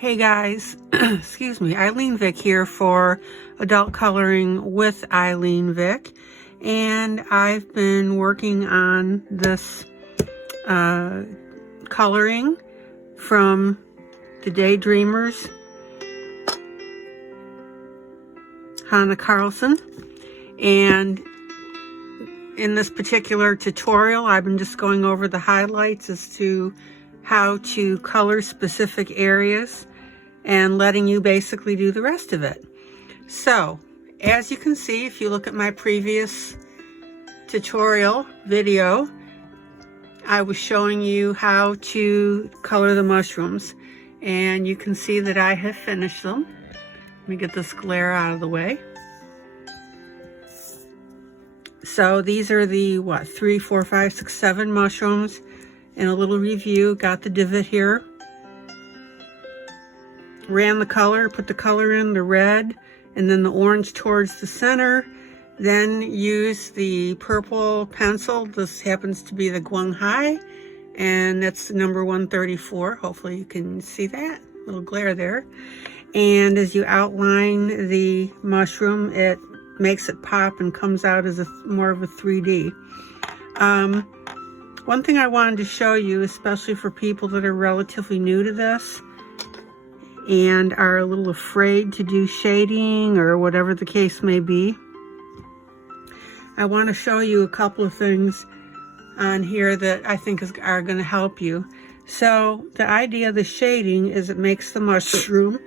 Hey guys, excuse me, ILene Vick here for Adult Coloring with ILene Vick, and I've been working on this coloring from the Daydreamers, Hanna Karlzon, and in this particular tutorial I've been just going over the highlights as to how to color specific areas and letting you basically do the rest of it. So as you can see, if you look at my previous tutorial video, I was showing you how to color the mushrooms, and you can see that I have finished them. Let me get this glare out of the way. So these are the 3, 4, 5, 6, 7 mushrooms. And a little review, got the divot here, ran the color, put the color in, the red and then the orange towards the center, then use the purple pencil. This happens to be the Guanghai, and that's the number 134. Hopefully you can see that little glare there. And as you outline the mushroom, it makes it pop and comes out as more of a 3D. One thing I wanted to show you, especially for people that are relatively new to this and are a little afraid to do shading or whatever the case may be, I want to show you a couple of things on here that I think are going to help you. So the idea of the shading is it makes the mushroom,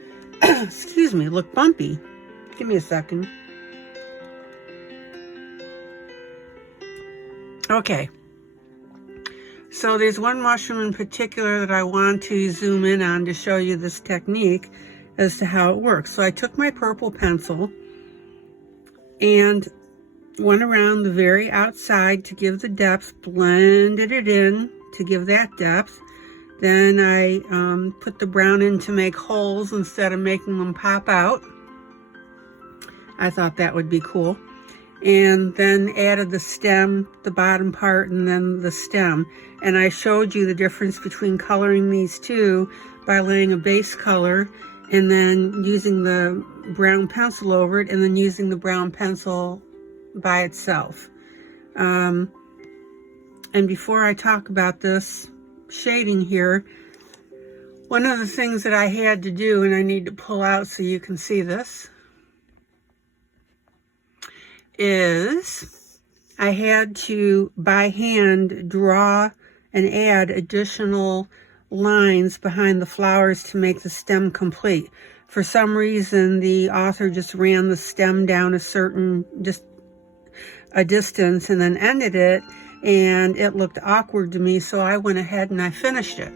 excuse me, look bumpy. Give me a second. Okay. So there's one mushroom in particular that I want to zoom in on to show you this technique as to how it works. So I took my purple pencil and went around the very outside to give the depth, blended it in to give that depth. Then I put the brown in to make holes instead of making them pop out. I thought that would be cool. And then added the stem, the bottom part, and then the stem. And I showed you the difference between coloring these two by laying a base color and then using the brown pencil over it and then using the brown pencil by itself. And before I talk about this shading here, one of the things that I had to do, and I need to pull out so you can see this, is I had to by hand draw and add additional lines behind the flowers to make the stem complete. For some reason the author just ran the stem down just a distance and then ended it, and it looked awkward to me, so I went ahead and I finished it.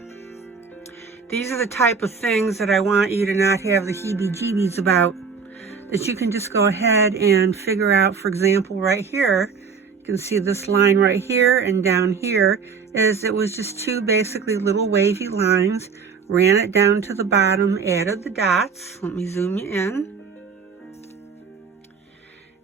These are the type of things that I want you to not have the heebie-jeebies about, that you can just go ahead and figure out. For example, right here, you can see this line right here and down here it was just two basically little wavy lines, ran it down to the bottom, added the dots. Let me zoom you in.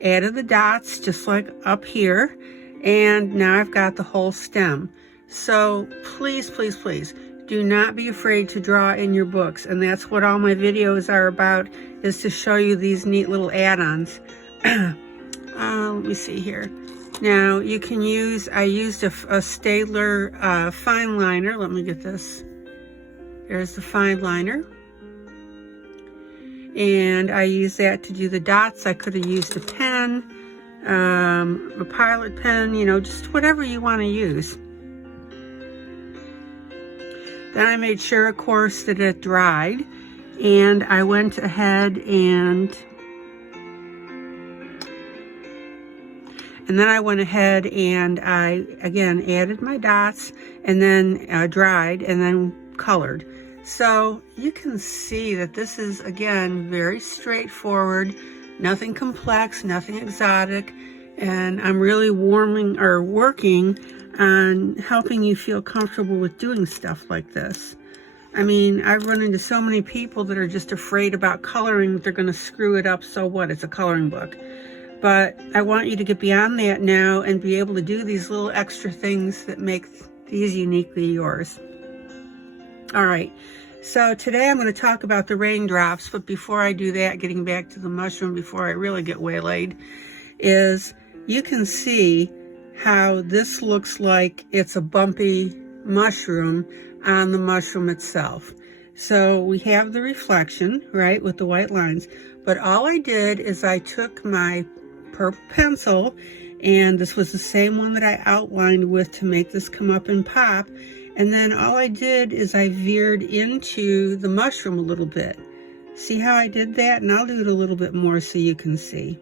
Added the dots just like up here, and now I've got the whole stem. So please, please, please, do not be afraid to draw in your books, and that's what all my videos are about, is to show you these neat little add-ons. Let me see here. Now you can use, I used a Staedtler fine liner. Let me get this. There's the fine liner. And I use that to do the dots. I could have used a pen, a Pilot pen, you know, just whatever you want to use. Then I made sure, of course, that it dried, and I went ahead and I again added my dots and then dried and then colored. So you can see that this is, again, very straightforward, nothing complex, nothing exotic, and I'm really working on helping you feel comfortable with doing stuff like this. I mean, I've run into so many people that are just afraid about coloring that they're going to screw it up. So what? It's a coloring book. But I want you to get beyond that now and be able to do these little extra things that make these uniquely yours. All right, So today I'm going to talk about the raindrops, but before I do that, getting back to the mushroom before I really get waylaid, is you can see how this looks like it's a bumpy mushroom on the mushroom itself. So we have the reflection, right, with the white lines, but all I did is I took my purple pencil, and this was the same one that I outlined with to make this come up and pop. And then all I did is I veered into the mushroom a little bit. See how I did that? And I'll do it a little bit more so you can see.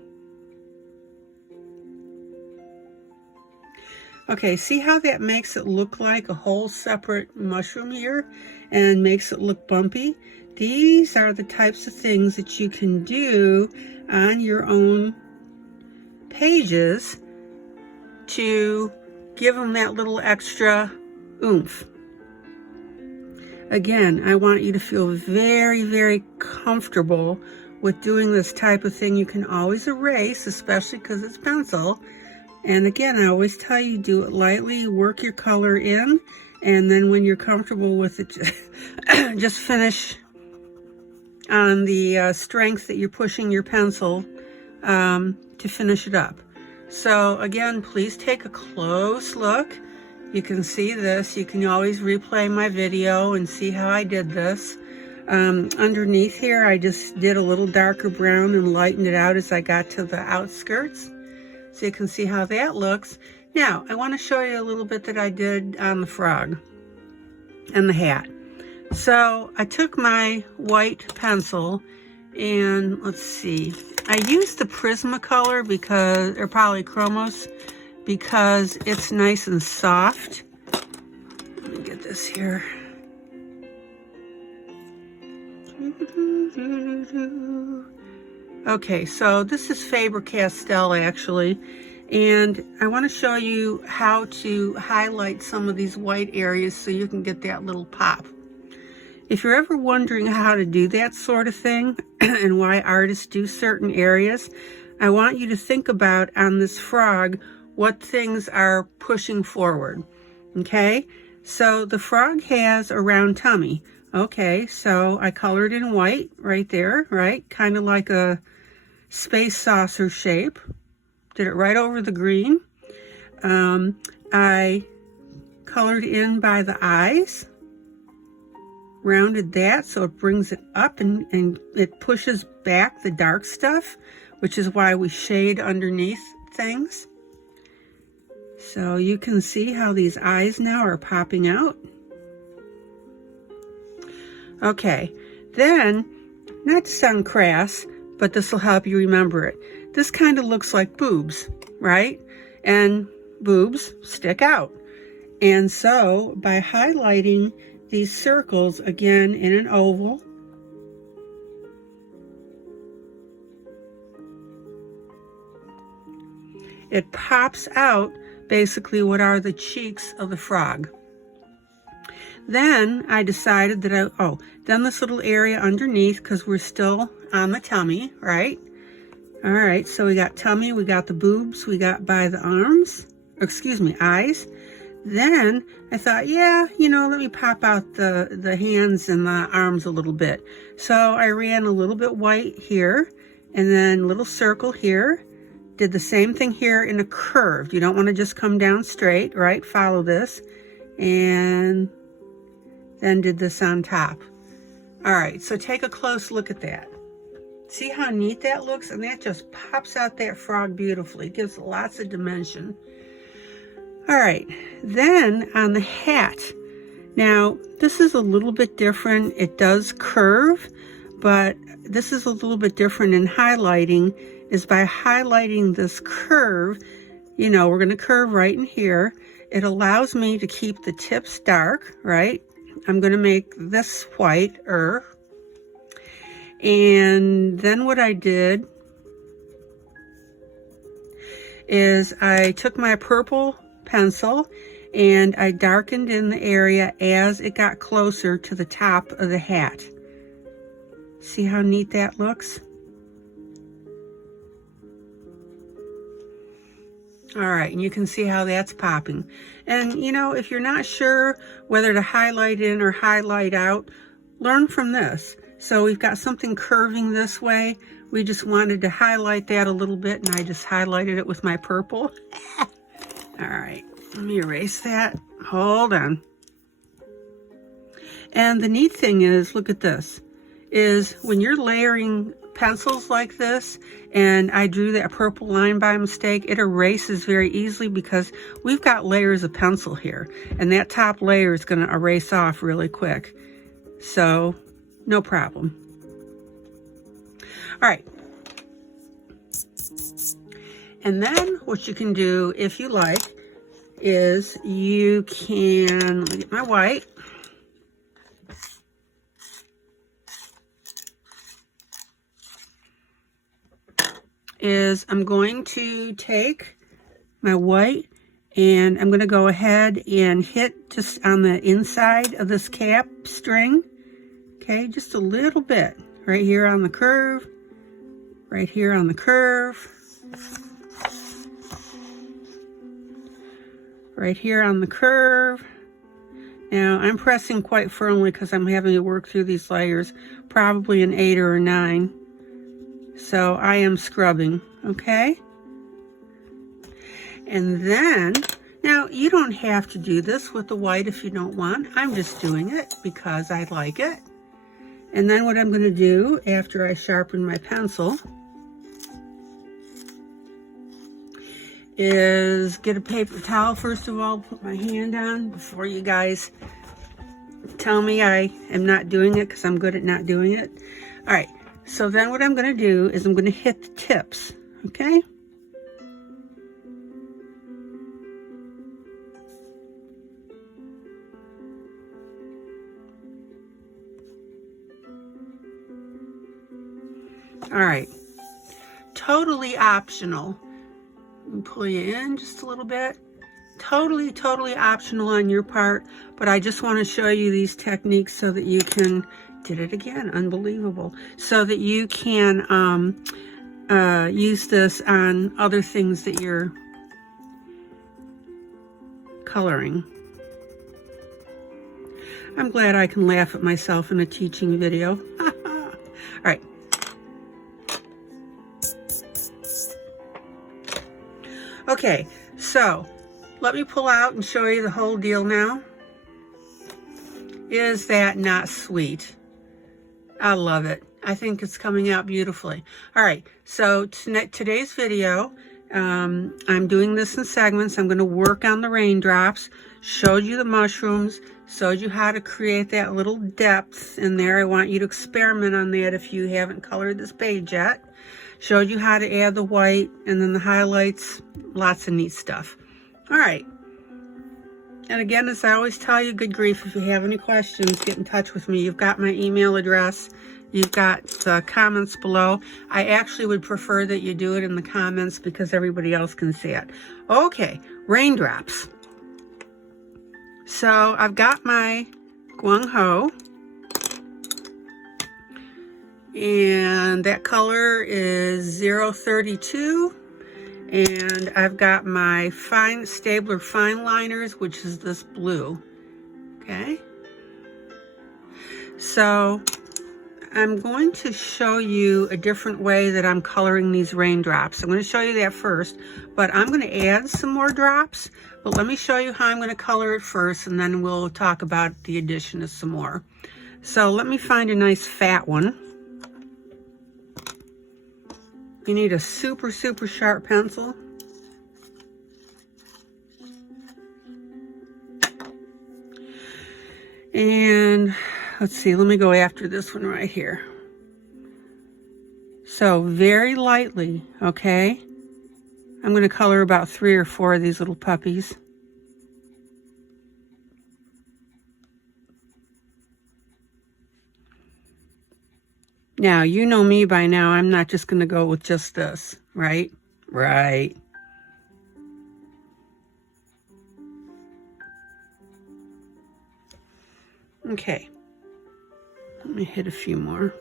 Okay, see how that makes it look like a whole separate mushroom here and makes it look bumpy? These are the types of things that you can do on your own pages to give them that little extra oomph. Again, I want you to feel very, very comfortable with doing this type of thing. You can always erase, especially because it's pencil. And again, I always tell you, do it lightly, work your color in, and then when you're comfortable with it, just finish on the strength that you're pushing your pencil to finish it up. So again, please take a close look. You can see this. You can always replay my video and see how I did this. Underneath here, I just did a little darker brown and lightened it out as I got to the outskirts. So you can see how that looks. Now, I want to show you a little bit that I did on the frog and the hat. So I took my white pencil and let's see. I used the Prismacolor because, or Polychromos, because it's nice and soft. Let me get this here. Okay, so this is Faber-Castell actually, and I want to show you how to highlight some of these white areas so you can get that little pop. If you're ever wondering how to do that sort of thing and why artists do certain areas, I want you to think about on this frog what things are pushing forward. Okay, so the frog has a round tummy. Okay, so I colored in white right there, right? Kind of like a space saucer shape. Did it right over the green. I colored in by the eyes. Rounded that so it brings it up and it pushes back the dark stuff, which is why we shade underneath things. So you can see how these eyes now are popping out. Okay, then, not to sound crass, but this will help you remember it. This kind of looks like boobs, right? And boobs stick out. And so, by highlighting these circles, again, in an oval, it pops out basically what are the cheeks of the frog. Then I decided that then this little area underneath, because we're still on the tummy, right? All right, so we got tummy, we got the boobs, we got by the arms, eyes. Then I thought, yeah, let me pop out the hands and the arms a little bit. So I ran a little bit white here, and then a little circle here. Did the same thing here in a curve. You don't want to just come down straight, right? Follow this. And then did this on top. All right, so take a close look at that. See how neat that looks? And that just pops out that frog beautifully. It gives lots of dimension. All right, then on the hat. Now, this is a little bit different. It does curve, but this is a little bit different in highlighting, is by highlighting this curve, we're going to curve right in here. It allows me to keep the tips dark, right? I'm going to make this whiter. And then what I did is I took my purple pencil and I darkened in the area as it got closer to the top of the hat. See how neat that looks? All right, and you can see how that's popping. And if you're not sure whether to highlight in or highlight out, learn from this. So we've got something curving this way. We just wanted to highlight that a little bit, and I just highlighted it with my purple. All right, let me erase that. Hold on. And the neat thing is, look at this, is when you're layering pencils like this, and I drew that purple line by mistake, it erases very easily because we've got layers of pencil here, and that top layer is going to erase off really quick. So, no problem. All right. And then what you can do, if you like, is you can, let me get my white. Is I'm going to take my white and I'm going to go ahead and hit just on the inside of this cap string. Okay, just a little bit right here on the curve, right here on the curve, right here on the curve. Now I'm pressing quite firmly because I'm having to work through these layers, probably an 8 or a 9. So I am scrubbing, okay? And then, now you don't have to do this with the white if you don't want. I'm just doing it because I like it. And then what I'm going to do after I sharpen my pencil is get a paper towel first of all, put my hand on before you guys tell me I am not doing it because I'm good at not doing it. All right. So then what I'm going to do is I'm going to hit the tips, okay? All right, totally optional. Let me pull you in just a little bit. Totally optional on your part, but I just want to show you these techniques so that you can, did it again, unbelievable, so that you can use this on other things that you're coloring. I'm glad I can laugh at myself in a teaching video. All right. Okay, so let me pull out and show you the whole deal now. Is that not sweet? I love it. I think it's coming out beautifully. All right, so today's video, I'm doing this in segments. I'm going to work on the raindrops, showed you the mushrooms, showed you how to create that little depth in there. I want you to experiment on that if you haven't colored this page yet. Showed you how to add the white and then the highlights, lots of neat stuff. All right. And again, as I always tell you, good grief, if you have any questions, get in touch with me. You've got my email address. You've got the comments below. I actually would prefer that you do it in the comments because everybody else can see it. Okay, raindrops. So I've got my Gung Ho. And that color is 032. And I've got my fine Stabler fine liners, which is this blue. Okay. So I'm going to show you a different way that I'm coloring these raindrops. I'm going to show you that first, but I'm going to add some more drops. But let me show you how I'm going to color it first, and then we'll talk about the addition of some more. So let me find a nice fat one. You need a super sharp pencil. And let's see, let me go after this one right here. So very lightly, okay? I'm going to color about 3 or 4 of these little puppies. Now, you know me by now, I'm not just going to go with just this, right? Right. Okay. Let me hit a few more.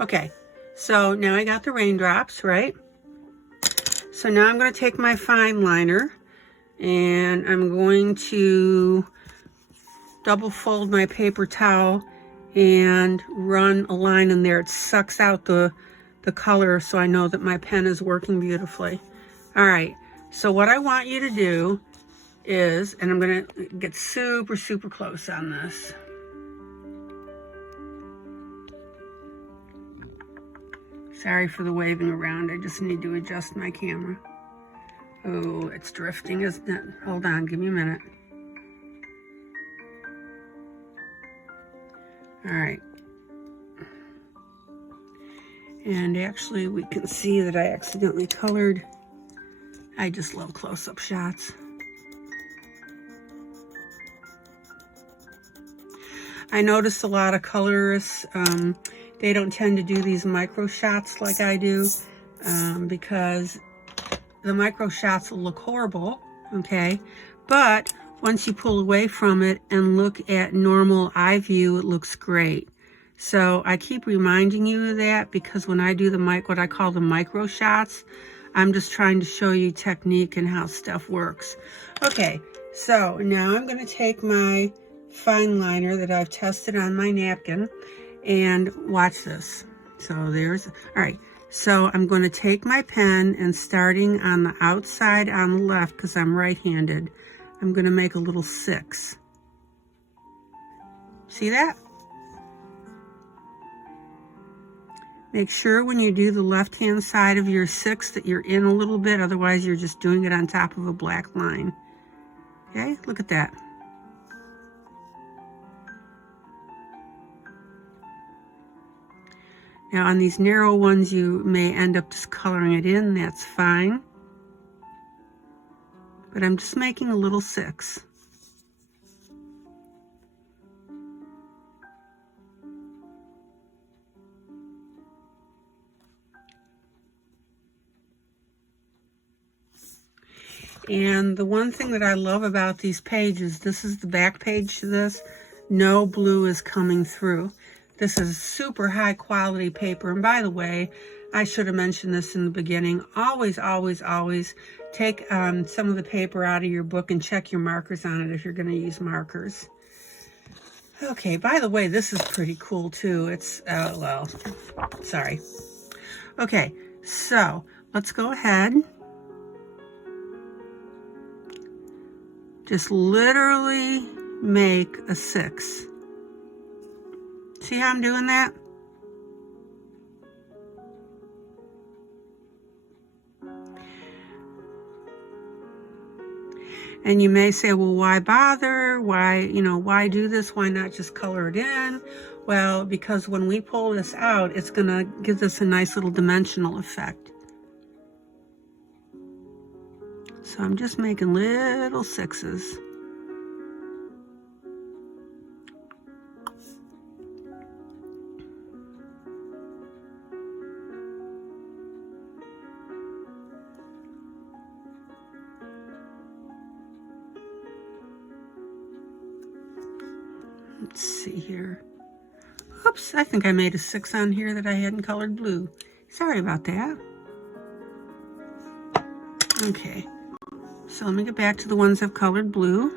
Okay, so now I got the raindrops, right? So now I'm going to take my fine liner and I'm going to double fold my paper towel and run a line in there. It sucks out the color so I know that my pen is working beautifully. All right, so what I want you to do is, and I'm going to get super, super close on this. Sorry for the waving around. I just need to adjust my camera. Oh, it's drifting, isn't it? Hold on, give me a minute. All right. And actually, we can see that I accidentally colored. I just love close-up shots. I noticed a lot of colorists, they don't tend to do these micro shots like I do, because the micro shots will look horrible, okay? But once you pull away from it and look at normal eye view, it looks great. So I keep reminding you of that because when I do what I call the micro shots, I'm just trying to show you technique and how stuff works. Okay, so now I'm going to take my fine liner that I've tested on my napkin and watch this. So all right. So I'm going to take my pen and starting on the outside on the left, because I'm right-handed, I'm going to make a little 6. See that? Make sure when you do the left-hand side of your 6 that you're in a little bit, otherwise you're just doing it on top of a black line. Okay, look at that. Now on these narrow ones, you may end up just coloring it in, that's fine. But I'm just making a little 6. And the one thing that I love about these pages, this is the back page to this, no blue is coming through. This is super high quality paper. And by the way, I should have mentioned this in the beginning. Always, always, always take some of the paper out of your book and check your markers on it if you're going to use markers. Okay, by the way, this is pretty cool too. It's, well, sorry. Okay, so let's go ahead. Just literally make a 6. See how I'm doing that? And you may say, well, why bother? Why, why do this? Why not just color it in? Well, because when we pull this out, it's gonna give us a nice little dimensional effect. So I'm just making little 6s. Let's see here. Oops, I think I made a 6 on here that I hadn't colored blue. Sorry about that. Okay, so let me get back to the ones I've colored blue.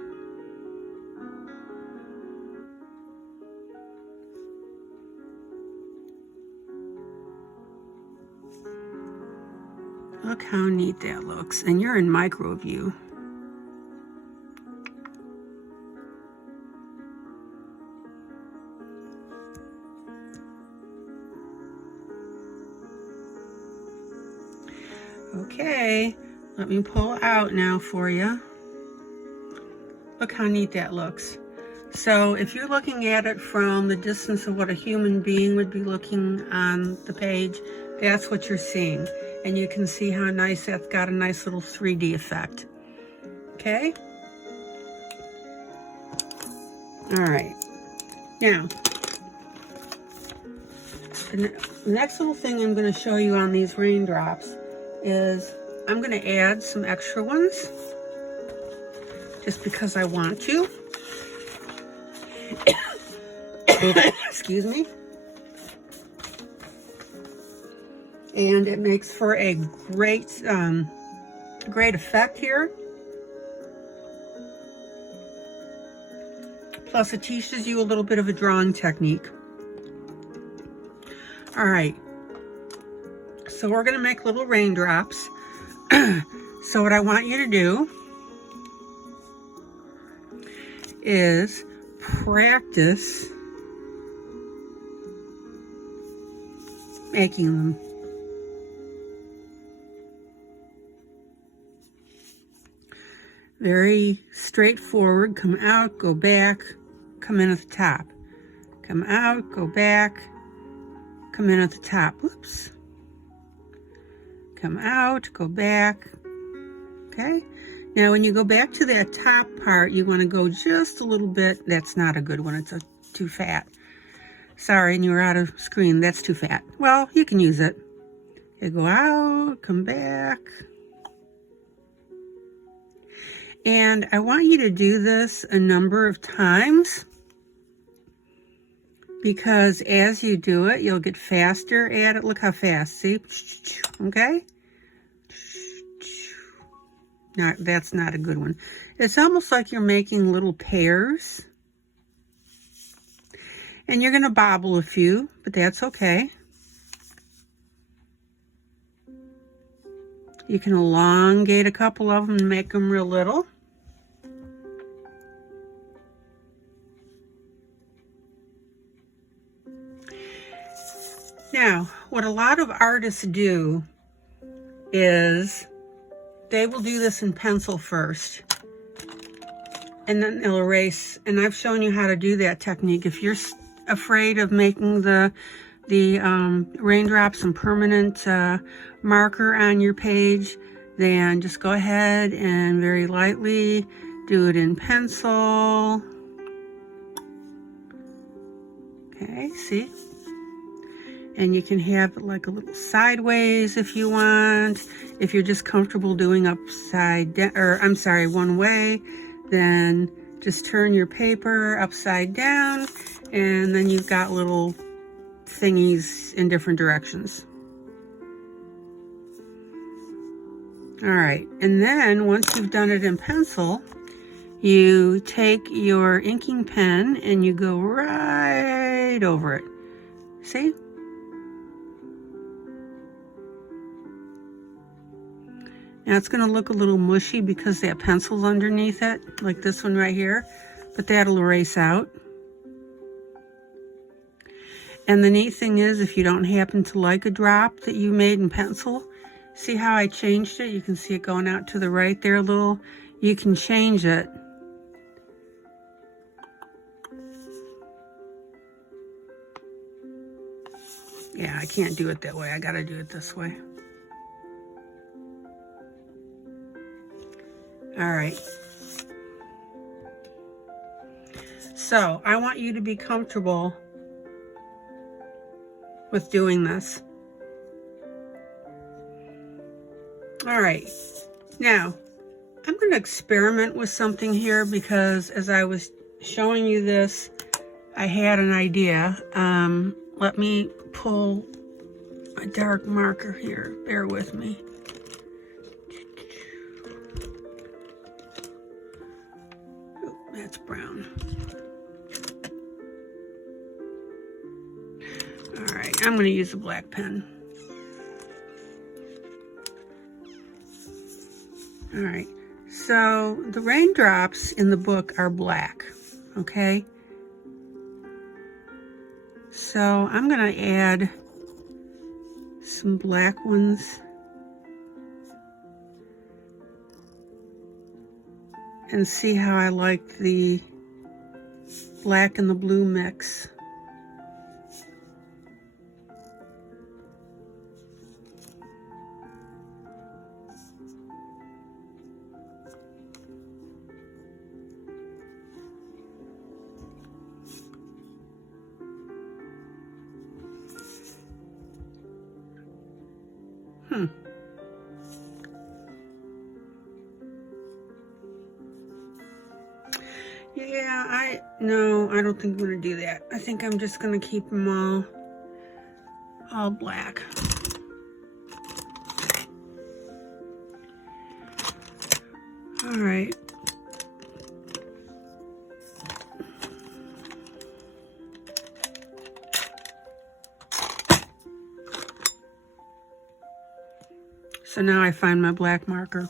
Look how neat that looks. And you're in micro view. Okay, let me pull out now for you. Look how neat that looks. So if you're looking at it from the distance of what a human being would be looking on the page, that's what you're seeing. And you can see how nice that's got a nice little 3D effect. Okay? All right. Now, the next little thing I'm going to show you on these raindrops is I'm going to add some extra ones just because I want to. Excuse me. and it makes for a great, great effect here. Plus it teaches you a little bit of a drawing technique. All right, so we're gonna make little raindrops. So what I want you to do is practice making them. Very straightforward. Come out, go back, come in at the top. Come out, go back, come in at the top. Oops. Come out, go back. Okay. Now when you go back to that top part, you want to go just a little bit. That's not a good one. It's too fat. Sorry, and you're out of screen. That's too fat. Well, you can use it. You go out, come back. And I want you to do this a number of times, because as you do it, you'll get faster at it. Look how fast. See? Okay? No, that's not a good one. It's almost like you're making little pairs. And you're going to bobble a few, but that's okay. You can elongate a couple of them and make them real little. Now, what a lot of artists do is they will do this in pencil first, and then they'll erase. And I've shown you how to do that technique. If you're afraid of making the raindrops and permanent marker on your page, then just go ahead and very lightly do it in pencil. Okay, see? And you can have it like a little sideways if you want. If you're just comfortable doing upside down, or I'm sorry, one way, then just turn your paper upside down, and then you've got little thingies in different directions. All right, and then once you've done it in pencil, you take your inking pen and you go right over it. See? Now it's going to look a little mushy because that pencil's underneath it, like this one right here, but that'll erase out. And the neat thing is, if you don't happen to like a drop that you made in pencil, see how I changed it? You can see it going out to the right there a little. You can change it. Yeah, I can't do it that way. I got to do it this way. All right. So I want you to be comfortable with doing this. All right. Now, I'm going to experiment with something here, because as I was showing you this, I had an idea. Let me pull a dark marker here. Bear with me. That's brown. All right, I'm going to use a black pen. All right, so the raindrops in the book are black, okay? So I'm going to add some black ones. And see how I like the black and the blue mix. Yeah, no, I don't think I'm going to do that. I think I'm just going to keep them all black. All right. So now I find my black marker.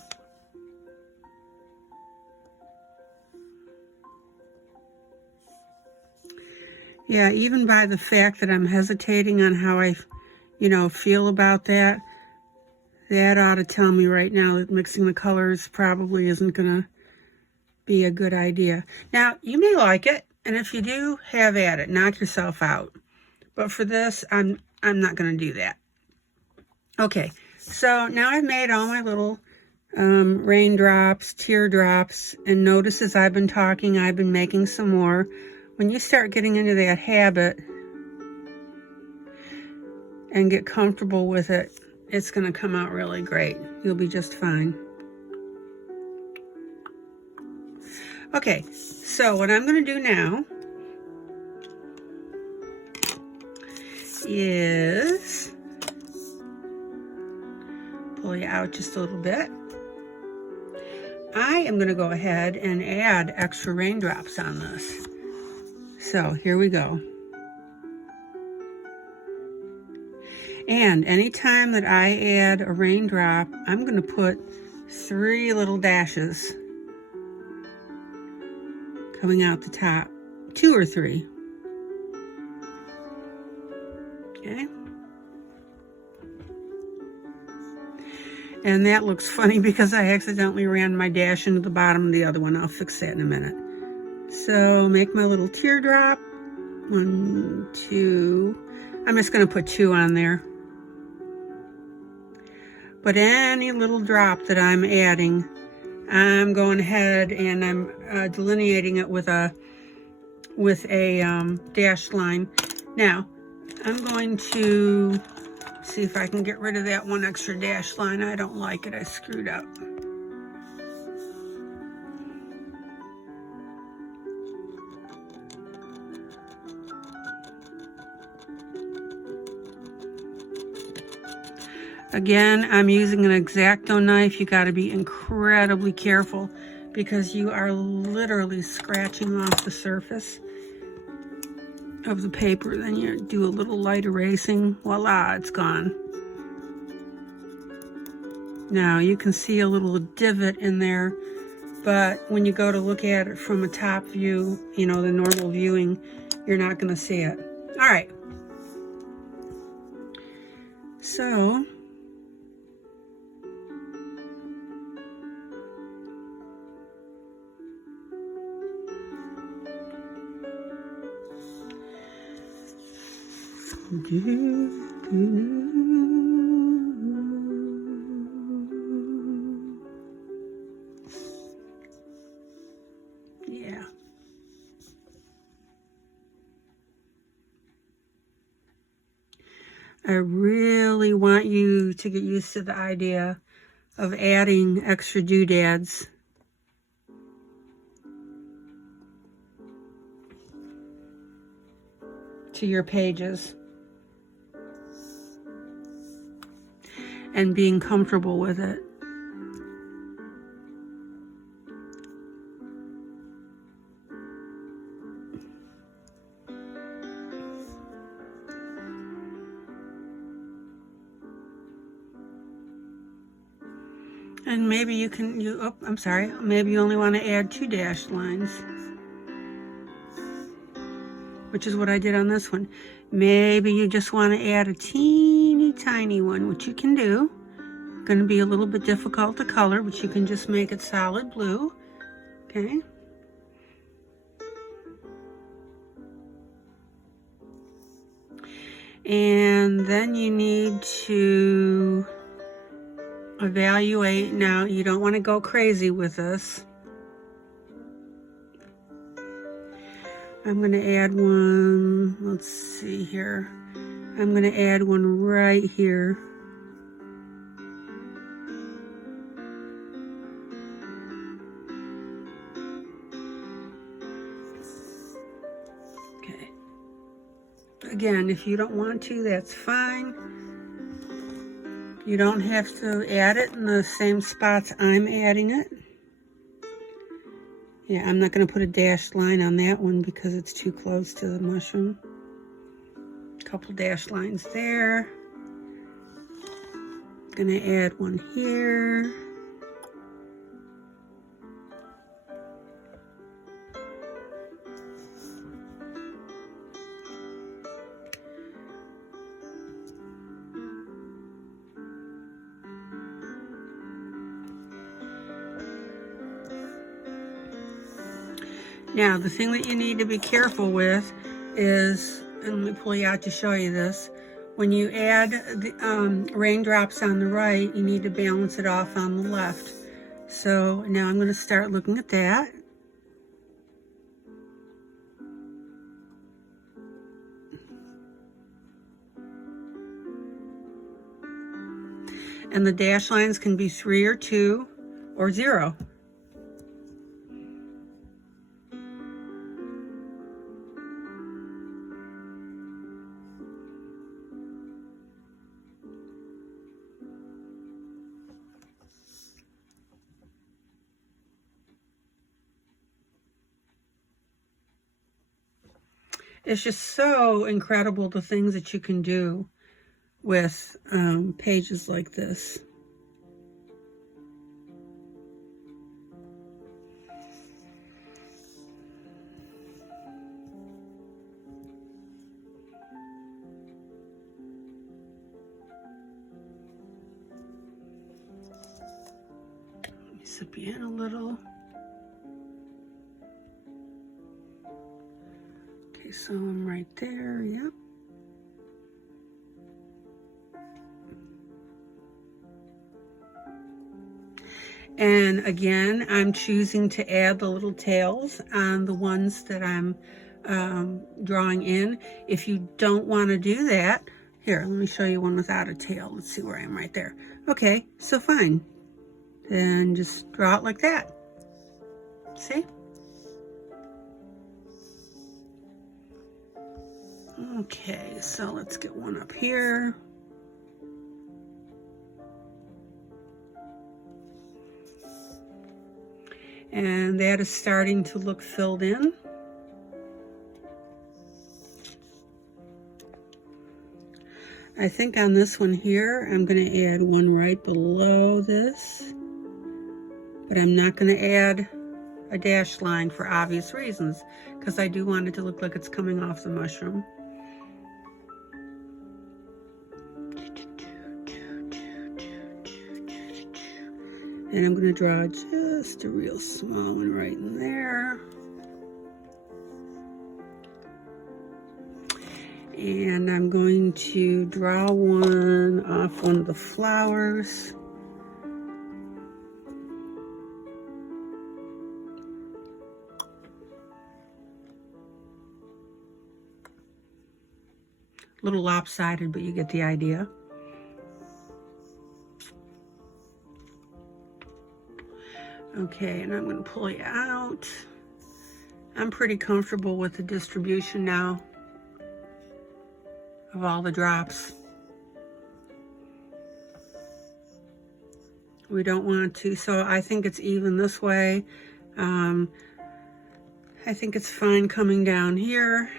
Yeah, even by the fact that I'm hesitating on how I, feel about that, that ought to tell me right now that mixing the colors probably isn't going to be a good idea. Now, you may like it, and if you do, have at it. Knock yourself out. But for this, I'm not going to do that. Okay, so now I've made all my little raindrops, teardrops, and notice as I've been talking, I've been making some more. When you start getting into that habit and get comfortable with it, it's going to come out really great. You'll be just fine. Okay, so what I'm going to do now is pull you out just a little bit. I am going to go ahead and add extra raindrops on this. So here we go. And anytime that I add a raindrop, I'm going to put 3 little dashes coming out the top. 2 or 3. Okay. And that looks funny because I accidentally ran my dash into the bottom of the other one. I'll fix that in a minute. So make my little teardrop. 1, 2. I'm just going to put 2 on there. But any little drop that I'm adding, I'm going ahead and I'm delineating it with a dashed line. Now, I'm going to see if I can get rid of that one extra dashed line. I don't like it. I screwed up. Again, I'm using an X-Acto knife. You got to be incredibly careful because you are literally scratching off the surface of the paper. Then you do a little light erasing. Voila, it's gone. Now you can see a little divot in there, but when you go to look at it from a top view, the normal viewing, you're not going to see it. All right. So yeah. I really want you to get used to the idea of adding extra doodads. To your pages. And being comfortable with it. And maybe you can, maybe you only want to add 2 dashed lines, which is what I did on this one. Maybe you just want to add a teeny tiny one, which you can do. Going to be a little bit difficult to color, but you can just make it solid blue. Okay. And then you need to evaluate. Now, you don't want to go crazy with this. I'm going to add one, let's see here. I'm going to add one right here. Okay. Again, if you don't want to, that's fine. You don't have to add it in the same spots I'm adding it. Yeah, I'm not going to put a dashed line on that one because it's too close to the mushroom. A couple dashed lines there. Going to add one here. Now, the thing that you need to be careful with is, and let me pull you out to show you this, when you add the raindrops on the right, you need to balance it off on the left. So now I'm going to start looking at that. And the dash lines can be 3 or 2 or 0. It's just so incredible the things that you can do with pages like this. Let me zip you in a little. Okay, so I'm right there, yep. And again, I'm choosing to add the little tails on the ones that I'm drawing in. If you don't want to do that, here, let me show you one without a tail. Let's see where I am right there. Okay, so fine. Then just draw it like that. See? Okay, so let's get one up here. And that is starting to look filled in. I think on this one here, I'm going to add one right below this, but I'm not going to add a dashed line for obvious reasons, because I do want it to look like it's coming off the mushroom. And I'm going to draw just a real small one right in there. And I'm going to draw one off one of the flowers. A little lopsided, but you get the idea. Okay, and I'm going to pull you out. I'm pretty comfortable with the distribution now of all the drops. We don't want to, so I think it's even this way. I think it's fine coming down here.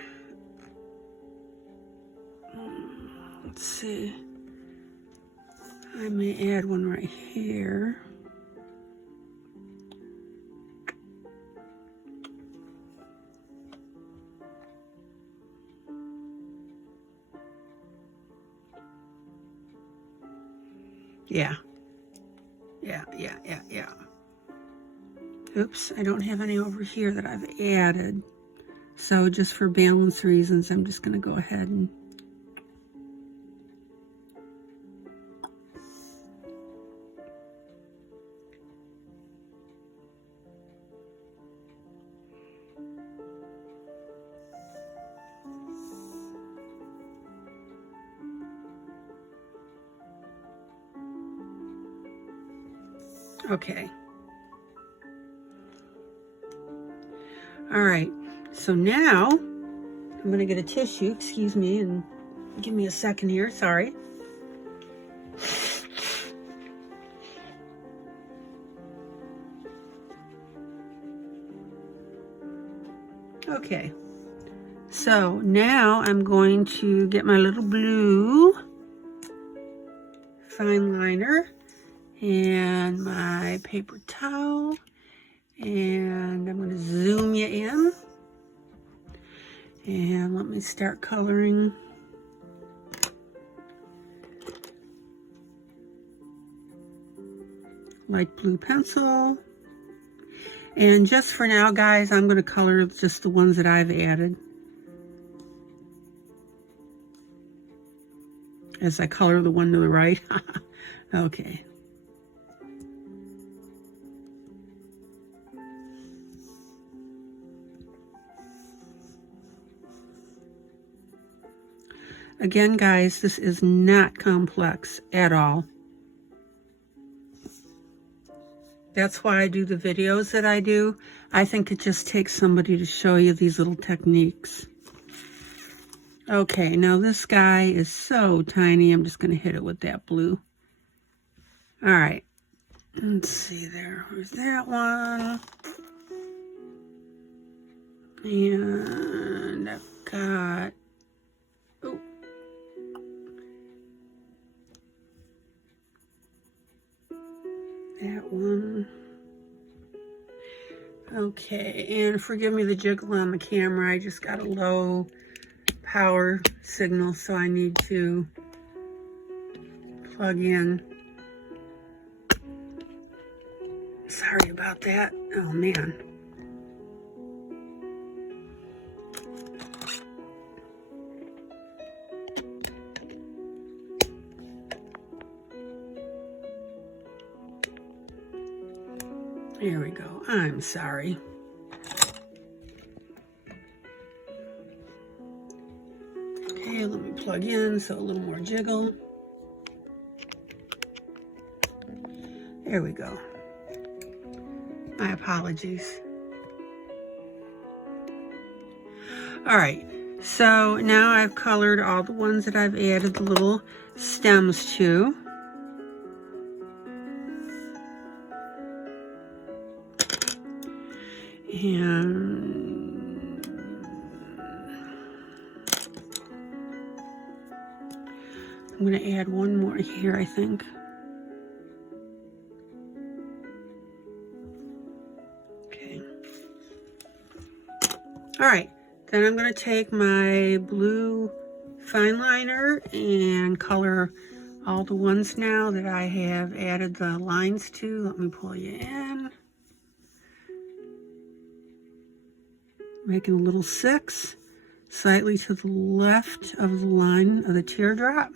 Let's see. I may add one right here. Yeah. Oops, I don't have any over here that I've added. So just for balance reasons, I'm just going to go ahead and okay. All right, so now I'm going to get a tissue, excuse me, and give me a second here, sorry. Okay, so now I'm going to get my little blue fine liner and my paper towel, and I'm going to zoom you in, and let me start coloring. Light blue pencil. And just for now, guys, I'm going to color just the ones that I've added as I color the one to the right. Okay. Again, guys, this is not complex at all. That's why I do the videos that I do. I think it just takes somebody to show you these little techniques. Okay, now this guy is so tiny. I'm just going to hit it with that blue. All right. Let's see there. Where's that one? And I've got... Oh. That one. Okay, and forgive me the jiggle on the camera. I just got a low power signal, so I need to plug in. Sorry about that. Oh, man. There we go. I'm sorry. Okay, let me plug in, so a little more jiggle. There we go. My apologies. All right, so now I've colored all the ones that I've added the little stems to. And I'm going to add one more here, I think. Okay. All right, then I'm going to take my blue fine liner and color all the ones now that I have added the lines to. Let me pull you in. Making a little 6 slightly to the left of the line of the teardrop,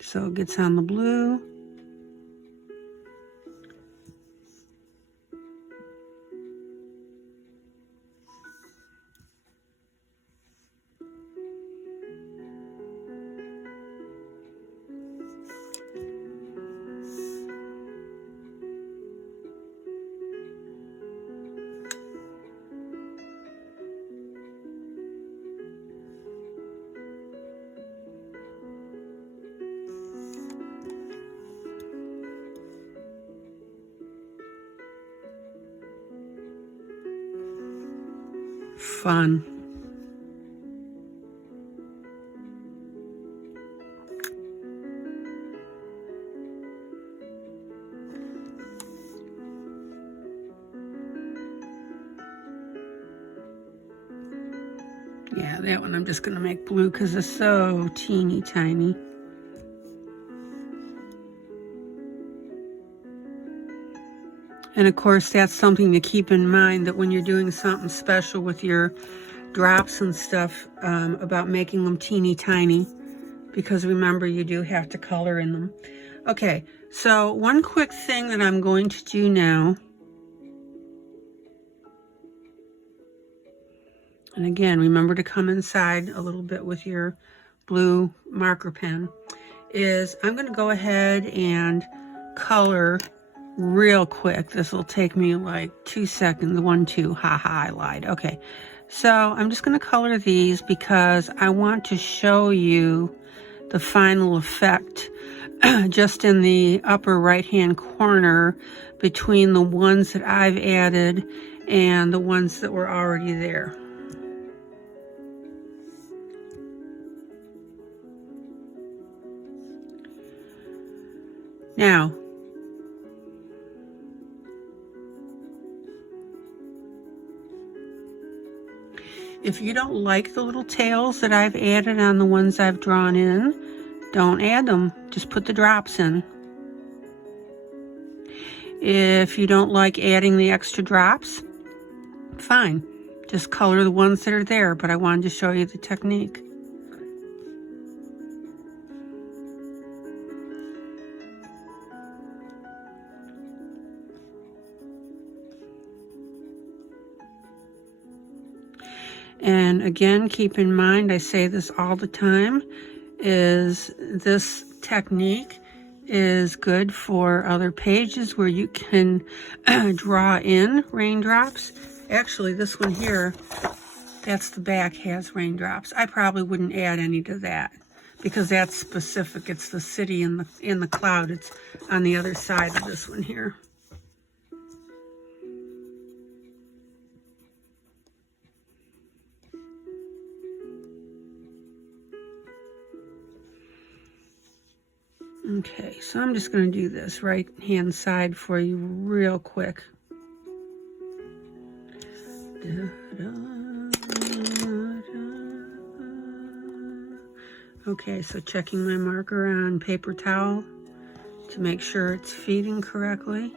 so it gets on the blue. Fun. Yeah, that one I'm just going to make blue because it's so teeny tiny. And of course, that's something to keep in mind, that when you're doing something special with your drops and stuff, about making them teeny tiny, because remember, you do have to color in them. Okay, so one quick thing that I'm going to do now, and again, remember to come inside a little bit with your blue marker pen, is I'm going to go ahead and color real quick. This will take me like 2 seconds. 1, 2, haha, I lied. Okay, so I'm just going to color these because I want to show you the final effect just in the upper right hand corner between the ones that I've added and the ones that were already there. Now, if you don't like the little tails that I've added on the ones I've drawn in, don't add them. Just put the drops in. If you don't like adding the extra drops, fine. Just color the ones that are there, but I wanted to show you the technique. And again, keep in mind, I say this all the time, is this technique is good for other pages where you can draw in raindrops. Actually, this one here, that's the back, has raindrops. I probably wouldn't add any to that because that's specific. It's the city in the cloud. It's on the other side of this one here. Okay, so I'm just going to do this right hand side for you real quick. Okay, so checking my marker on paper towel to make sure it's feeding correctly.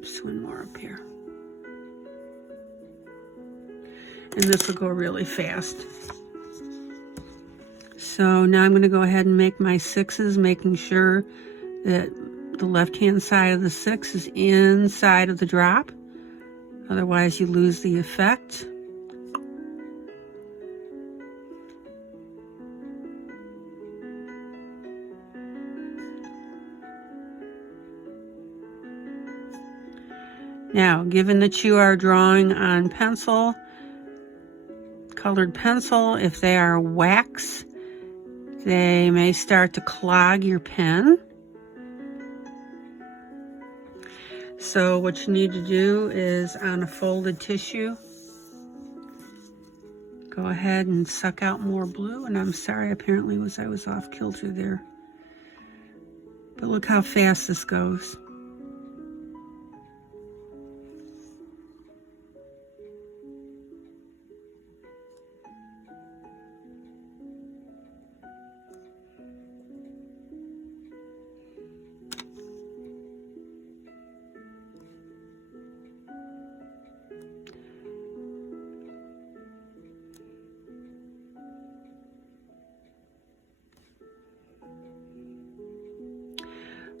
Just one more up here. And this will go really fast. So now I'm going to go ahead and make my 6s, making sure that the left-hand side of the 6 is inside of the drop. Otherwise, you lose the effect. Now, given that you are drawing on pencil, colored pencil, if they are wax, they may start to clog your pen. So what you need to do is, on a folded tissue, go ahead and suck out more blue. And I'm sorry, apparently I was off kilter there. But look how fast this goes.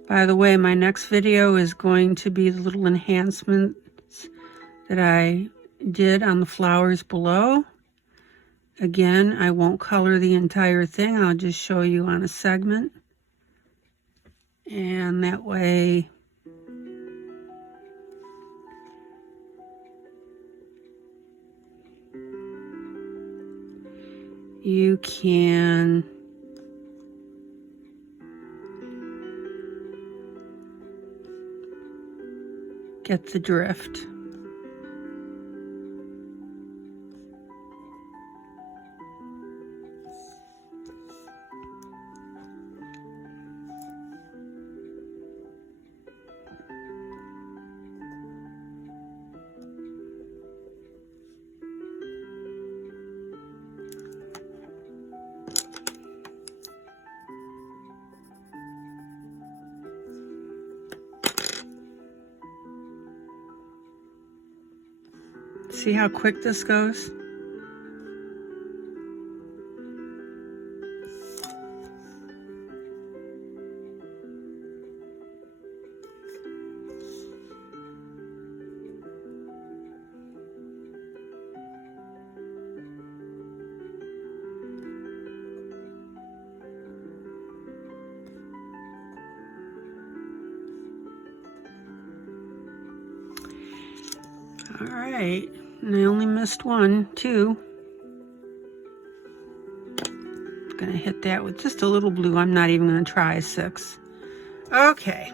By the way, my next video is going to be the little enhancements that I did on the flowers below. Again, I won't color the entire thing. I'll just show you on a segment. And that way you can get the drift. See how quick this goes? All right. And I only missed 1, 2. I'm gonna hit that with just a little blue. I'm not even gonna try a 6. Okay.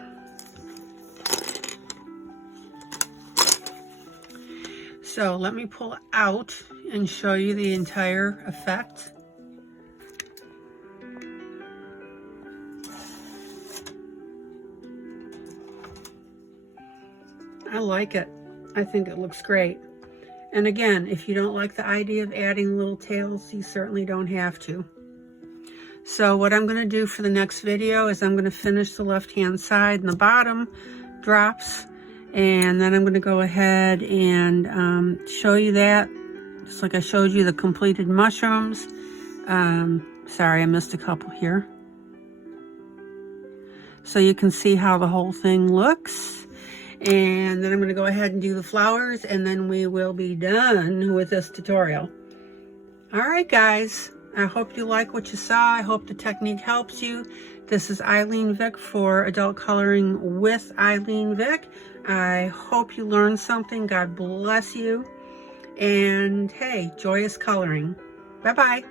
So let me pull out and show you the entire effect. I like it. I think it looks great. And again, if you don't like the idea of adding little tails, you certainly don't have to. So what I'm going to do for the next video is I'm going to finish the left-hand side and the bottom drops. And then I'm going to go ahead and show you that, just like I showed you the completed mushrooms. Sorry, I missed a couple here. So you can see how the whole thing looks. And then I'm going to go ahead and do the flowers, and then we will be done with this tutorial. All right, guys. I hope you like what you saw. I hope the technique helps you. This is ILene Vick for Adult Coloring with ILene Vick. I hope you learned something. God bless you. And hey, joyous coloring. Bye-bye.